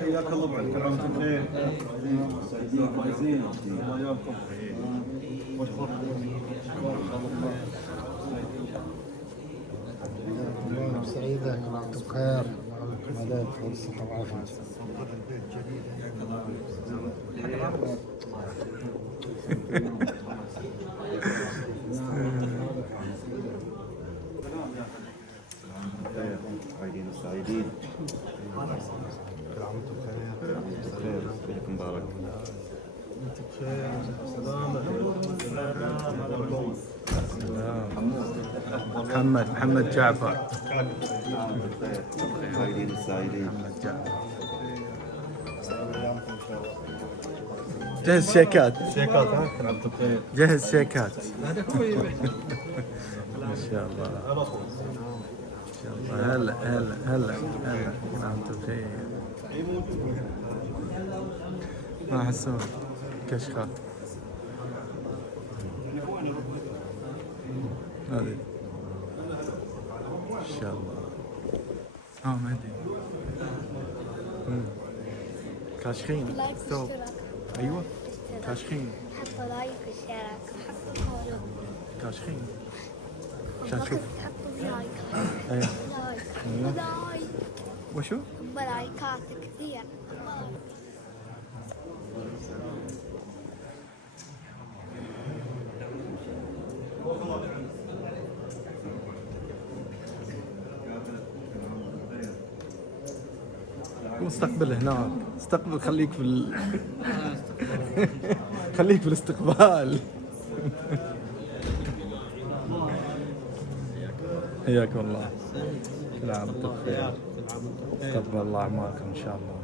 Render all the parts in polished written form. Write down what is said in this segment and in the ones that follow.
حياك الله بعد كل عام وانتم بخير. كويسين الله يوفقكم. سعيدة وانتم بخير وعليك والصحة والعافية. عايدين السعيدين. كل عام وانتم بخير. بخير عيدكم مبارك. انتم بخير سلامة. محمد جعفر. عايدين السعيدين. محمد جعفر. جهز شيكات. شيكات ها كل عام وانتم بخير. جهز شيكات. ما شاء الله. هلا هلا هلا هلا انتم بخير. ما احسون كشخة هذه ان شاء الله. ما ادري كاشخين ثوب. ايوه كاشخين. حط لايك واشتراك وحط فولو. كاشخين عشان تشوف. حطوا لايك. ايه لايك. وشو؟ لايكات كثير. مستقبل هناك. استقبل. خليك في خليك في الاستقبال. حياكم الله. كل عام وانتم بخير. تقبل الله اعمالكم ان شاء الله.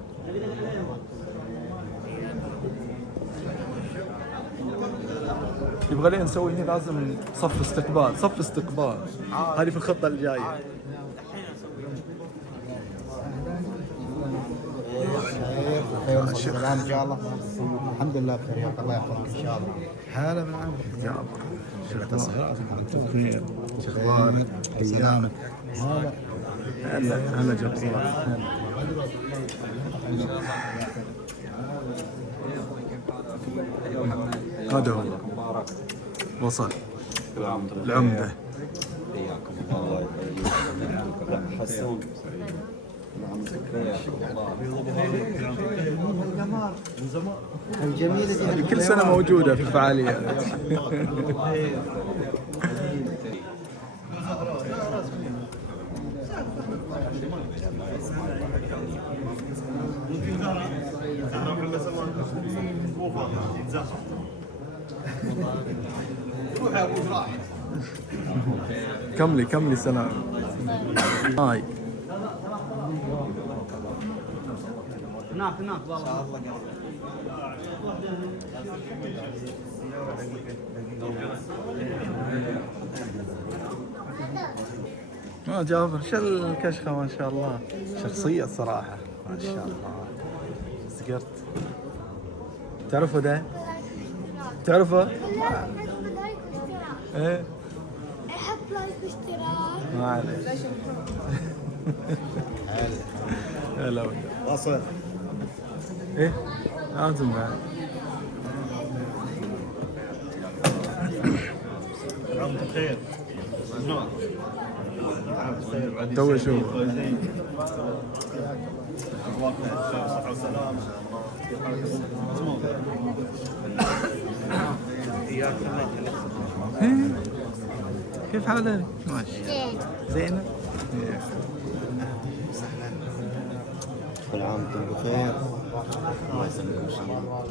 يبغى لي نسوي هنا لازم صف استقبال. صف استقبال هذه في الخطة الجاية. بخير والسلام ان شاء الله. الحمد لله بخير الله يحفظك ان شاء الله. هلا من عمرك جابر. شفت صحتك انت بخير؟ شو اخبارك؟ سلامة. هلا جبار. هذا هو وصل العمدة. حياكم الله. حسون. الجميلة كل سنة موجودة في الفعاليات. كملي سلام. هاي هناك جابر. شو الكشخة ما شاء الله. شخصية صراحة ما شاء الله. سقرت. تعرفه ده؟ تعرفه؟ لا حط لايك واشتراك. ايه حط لايك واشتراك. ما عليك. هلا وصل. ايه لازم بعد. عام بخير. تو شو؟ صحة وسلامة. كيف حالك؟ ماشي. زينة؟ كل عام وانتم بخير. الله يسلمكم ان شاء الله.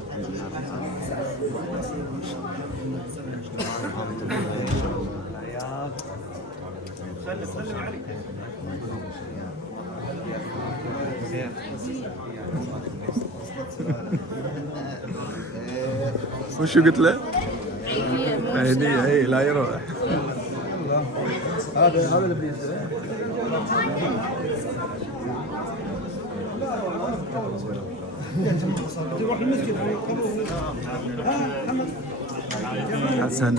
الحمد لله. ان شاء الله. سلم عليك. وشو قلت له؟ هدية. اي لا يروح. هذا اللي بيصير. تروح المسجد. حسن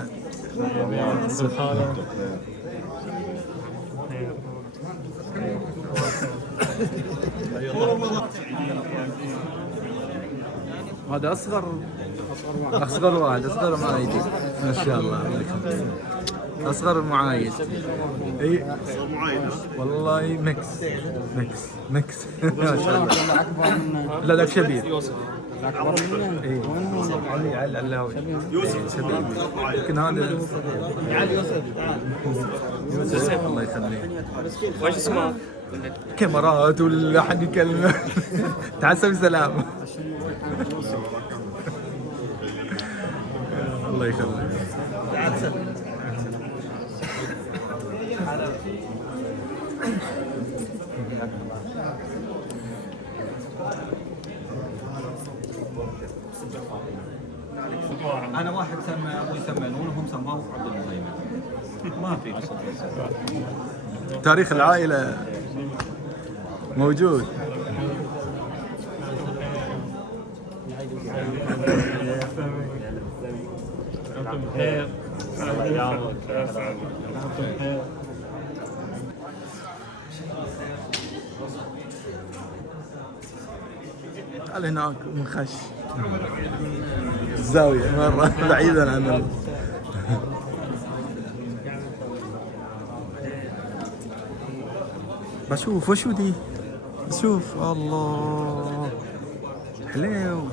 هذا اصغر واحد، اصغر معايد ما شاء الله. الله يخليك. اصغر المعايد. اي والله ميكس ما شاء الله. لا ذاك شبيب. اكبر منه. اي علي العلاوي شبيب. لكن هذا تعال يوسف يوسف الله يخليك. وش اسمه؟ كاميرات ولا حد يكلمه. تعال سوي سلام. الله يخليك. تعال سلم. انا واحد سمى ابوي سمى نون وهم سموه عبد المهيمن. ما في تاريخ العائلة موجود. تعال هناك منخش الزاوية مرة بعيدا عن بشوف وشو دي. شوف الله حلو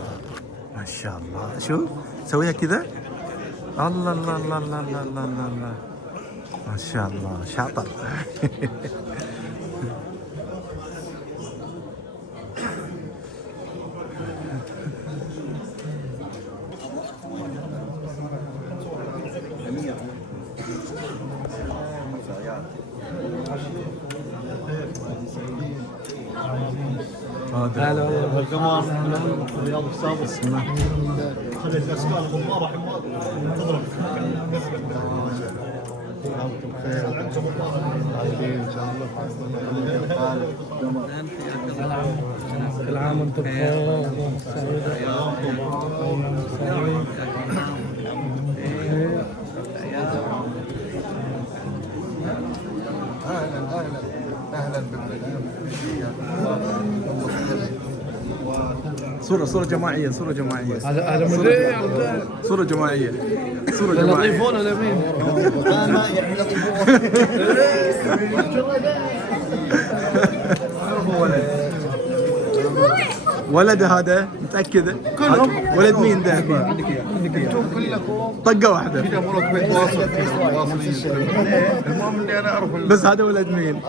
ما شاء الله. شوف سويها كذا. الله الله الله الله الله الله الله ما شاء الله شاطر. هذا والقمر رياض السابق خلي الاشكال غباره حمار تضرب. كل عام وانتم بخير. صورة جماعية. هذا مدري صورة جماعية. لطيفون ولا مين؟ ولد هذا متأكد؟ كلهم ولد مين ده؟ طقة واحدة. المهم اني انا اعرف بس هذا ولد مين؟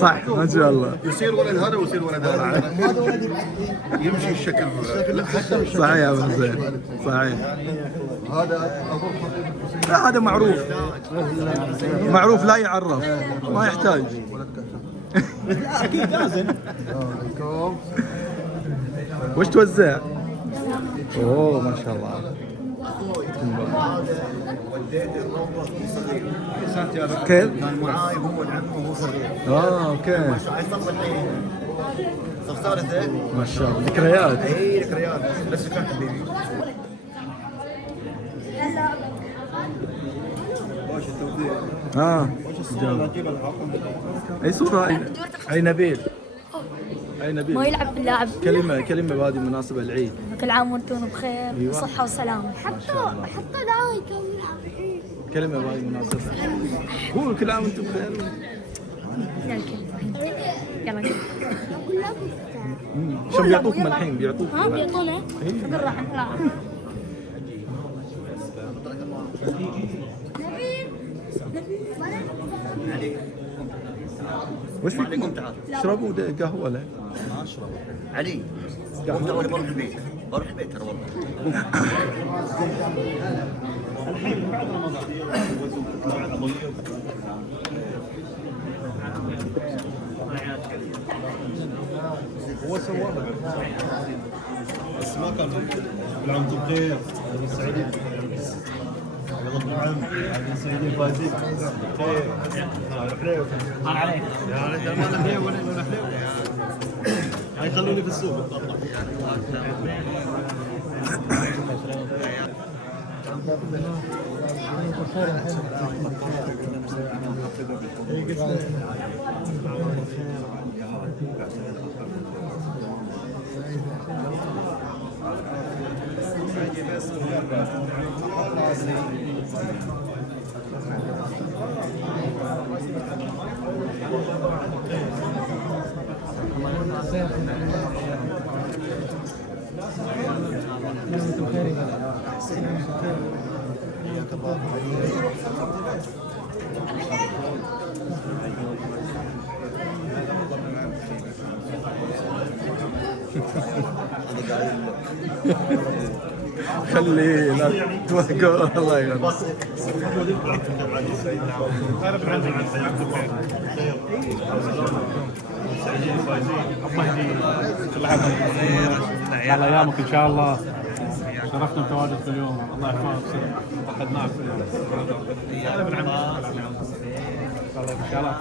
صح ما شاء الله. يصير ولد هذا ويصير ولد هذا. يمشي الشكل. صحيح يا ابو حسين صحيح. لا هذا معروف لا يعرف ما يحتاج. اكيد لازم. وش توزع؟ اوه ما شاء الله. كيف؟ كان معاي هو عمه وهو صغير. اوكي صرت الحين صرت ما شاء الله. ذكريات. اي ذكريات بس كان حبيبي. اي صورة. اي نبيل. ما يلعب في اللاعب. كلمة بهذه المناسبة العيد. كل عام وانتم بخير وصحة وسلامة. حتى دعاء كان يلعب. كلمة بهذه المناسبة. هو كل عام وانتم بخير. يلا شو بيعطوكم الحين؟ بيعطوكم ها بيعطونا فقر راح نطلع. وش فيكم؟ اشربوا قهوة لا؟ ما اشرب علي. قوم ترى بروح البيت ترى والله. الحين بعد رمضان. هو سواها بس ما كان كل عام وانتم بخير. سعيدين يلا ابن عم سعيدين فايزين بخير. حليو عليك. يا رجال ما نحليو ولا نحليو. يخلوني في السوق. خليه لا توقع الله يغنى. على ايامك ان شاء الله. شرفنا بتواجدك اليوم. الله يحفظك. اخذناك هلا بالعم. ان شاء الله.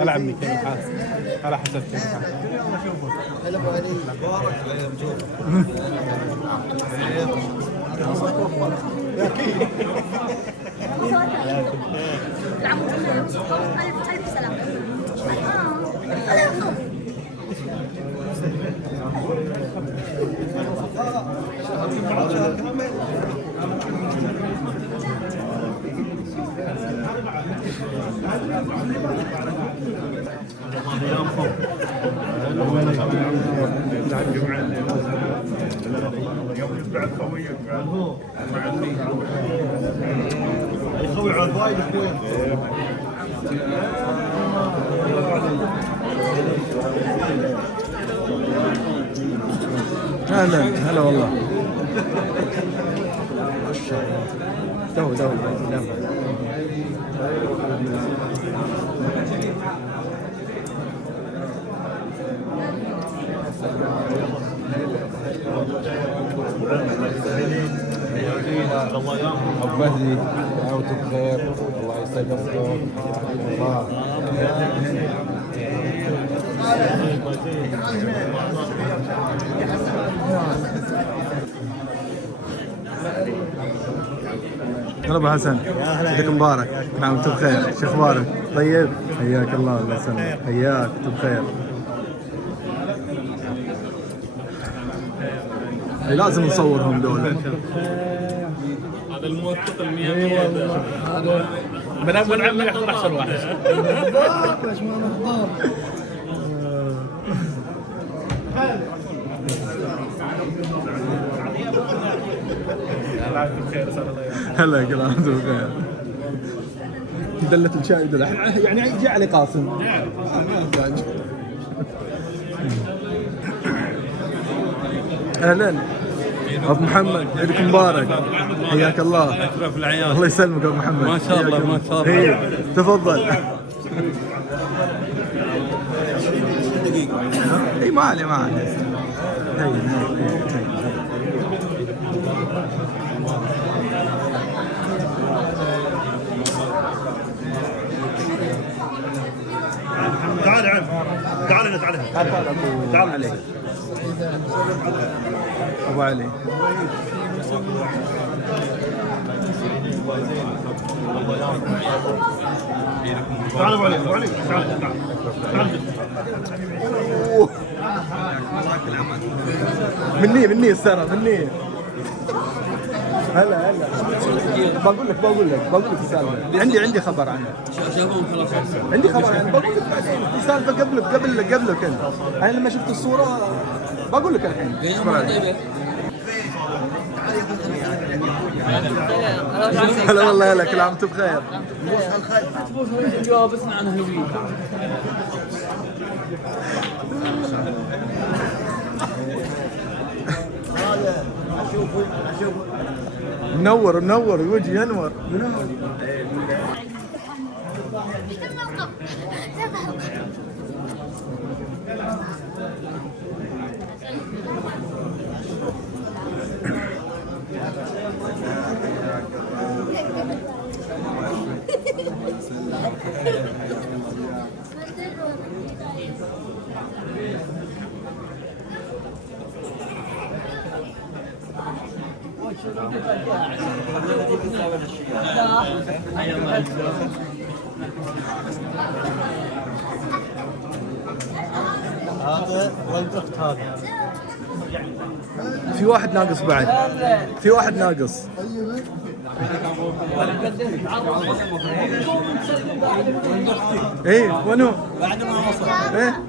هلا عمي كيف الحال؟ هلا حسن كيف الحال؟ هلا ابو علي. ألف سلامة. يخوي على الوايد شوي. هلا هلا والله. دو عبالي دعوتك بخير. الله يسعدك. الله هلا ابو حسن، عيدك مبارك. نعم انت بخير، شو اخبارك؟ طيب؟ حياك الله. الله يسلمك. حياك، انت بخير. لازم نصورهم دول. هذا الموثق الميامي هذا من اول عمي يحضر احسن واحد. هلا كلام انت بخير. دلة الشاي دلة يعني جاء علي قاسم. اهلا ابو محمد، عيدك مبارك. حياك الله. اشرف العيال. الله يسلمك ابو محمد. ما شاء الله ما شاء الله. إيه، تفضل. اي ما علي ما علي. هي. تعال عم. تعال هنا تعال هنا. تعال علي. ابو علي. تعال ابو علي. ابو علي تعال تعال. مني السنة مني. هلا بقول لك السالفة. عندي خبر عنه. شافهم خلاص. عندي خبر عنه بقول لك بعدين. في سالفة قبلك انت. انا لما شفت الصورة بقول لك الحين. هلا والله. هلا كل عام وانتم بخير. الجواب اسمع عن هوية. منور وجهي ينور. هذا والأخت هذه. في واحد ناقص بعد، في واحد ناقص. ايه ونو بعد ما وصل. ايه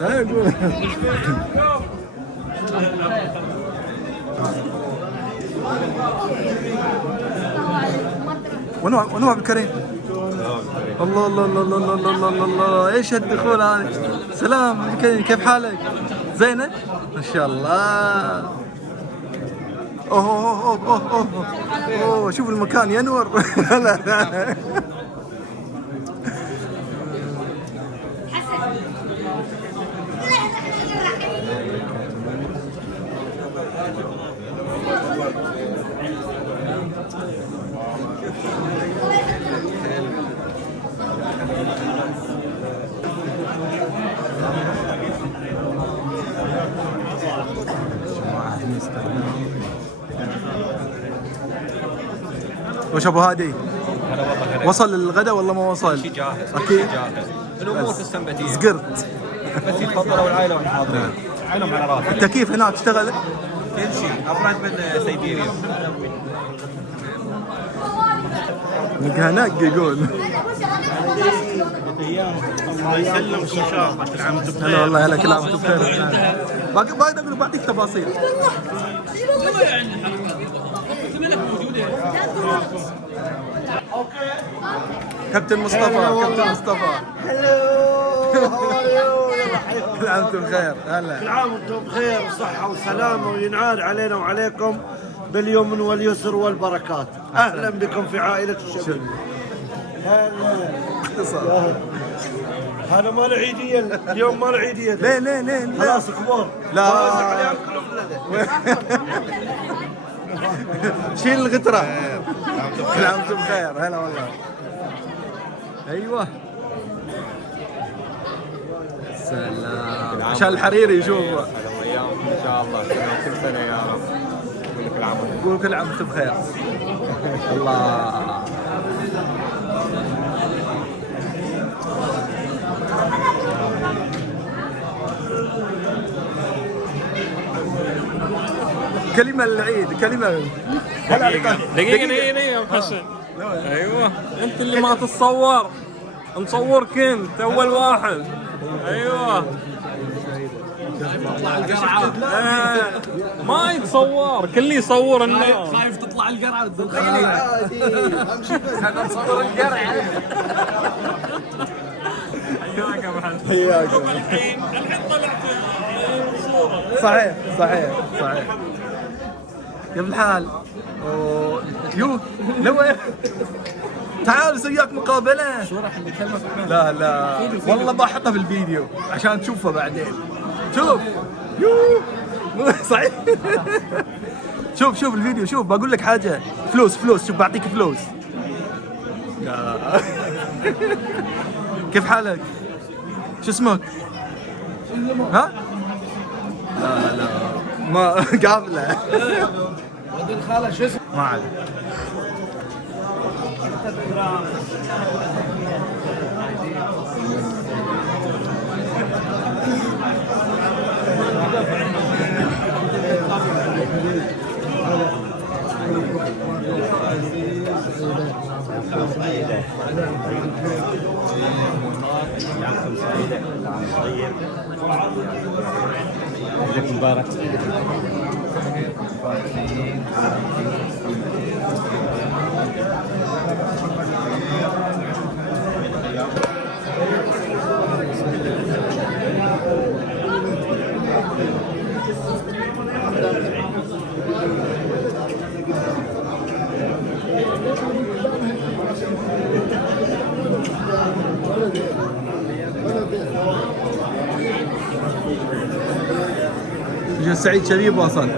ايه قول. ونو عبد الكريم. الله الله الله الله الله الله الله الله، ايش هالدخول هذا؟ سلام عبد الكريم، كيف حالك؟ زينة؟ ما شاء الله. اوه اوه اوه اوه اوه, أوه. شوف المكان ينور. لا. وش ابو هادي؟ وصل الغداء ولا ما وصل؟ شيء جاهز. اكيد جاهز. الامور تستنبتيه. زقرت. بس يتفضلوا العائله والحاضرين. عينهم على راسهم. التكييف هناك اشتغل؟ كل شيء ابرد من سيبيريا. نلقى هناك يقول. الله يسلمكم ان شاء الله. كل عام وانتم هلا والله، هلا كل عام وانتم بخير. باقي اقول بعطيك تفاصيل. كابتن مصطفى، كابتن مصطفى. كل عام وانتم بخير. هلا كل عام وانتم بخير وصحة وسلامة وينعاد علينا وعليكم باليمن واليسر والبركات. أهلا بكم في عائلة الشباب. اختصار. هذا ما له عيدية اليوم، ما له عيدية. ليه ليه ليه؟ خلاص كبار. لا. وزع عليهم كلهم بلده. شيل الغترة. كل عام وانتم بخير. هلا والله. ايوه سلام. عشان الحريري يشوفه. وياكم ان شاء الله كل سنه يا رب. كل عام قول كل عام وانتم بخير. الله. كلمة للعيد، كلمة. دقيقة يا حسن. ايوه انت اللي ما تتصور، نصورك انت اول واحد. ايوه ما يتصور، كل يصور الناس. خايف تطلع القرعه عادي امشي بس انا نصور القرعة. حياك ابو حسن. حياك. الحين طلعت صورة. صحيح صحيح صحيح. كيف الحال؟ يو لو تعال سوياك مقابلة. شو راح نكلمك؟ لا لا والله بحطها في الفيديو عشان تشوفها بعدين. شوف يو صحيح. شوف الفيديو. شوف بقول لك حاجة. فلوس. شوف بعطيك فلوس. لا. كيف حالك؟ شو اسمك؟ ها؟ لا ما قابله. ولد الخالة شو اسمه؟ ما عليك. لك مبارك. سعيد شبيب وصل.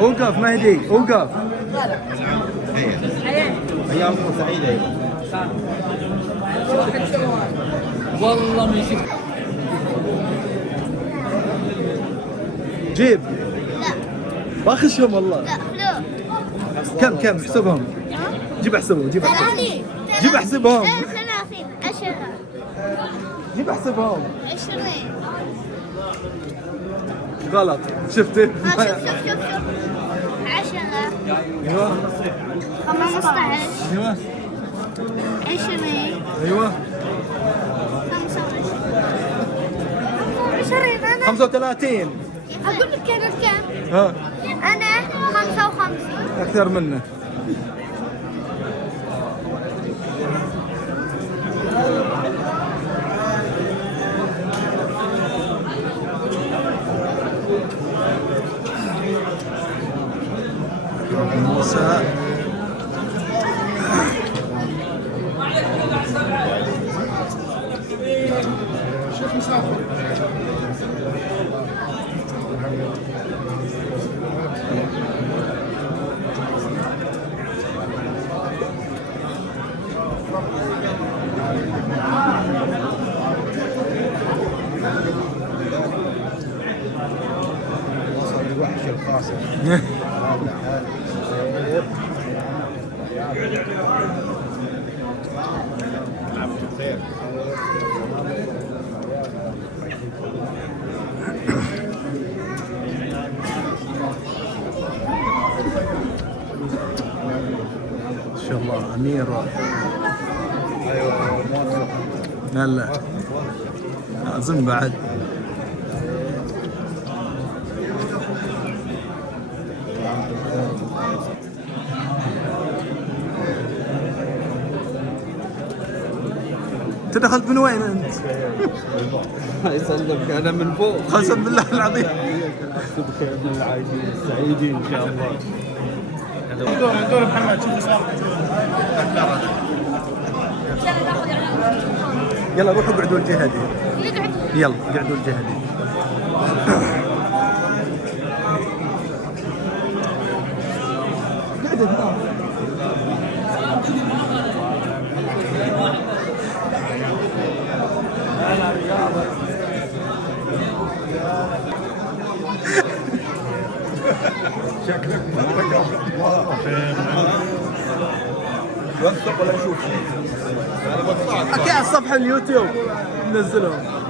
اوقف مهدي اوقف. ايامكم سعيدة. والله من شفت. جيب باخشهم والله. لا فلوس. كم احسبهم. جيب احسبهم. جيب 30. جيب احسبهم. 30. 10. جيب احسبهم. 20. غلط. شفت؟ شوف. 10. ايوه 15. ايوه 20. ايوه 25. أنا 35. أقول لك كانت كم؟ ها أنا 55. اكثر منه. موسى وصل الوحش القاسم. ان شاء الله امير. ايوه موفق. لا لازم بعد. انت دخلت من وين انت؟ يسلمك انا من فوق. قسم بالله العظيم. بخير من العايشين السعيدين ان شاء الله. دور محمد شوف ايش صار. يلا روحوا اقعدوا الجهه دي. نقعد. يلا قعدوا الجهه دي. قعدوا هنا. وثق ولا نشوف. اكيد على الصفحه اليوتيوب ننزلهم.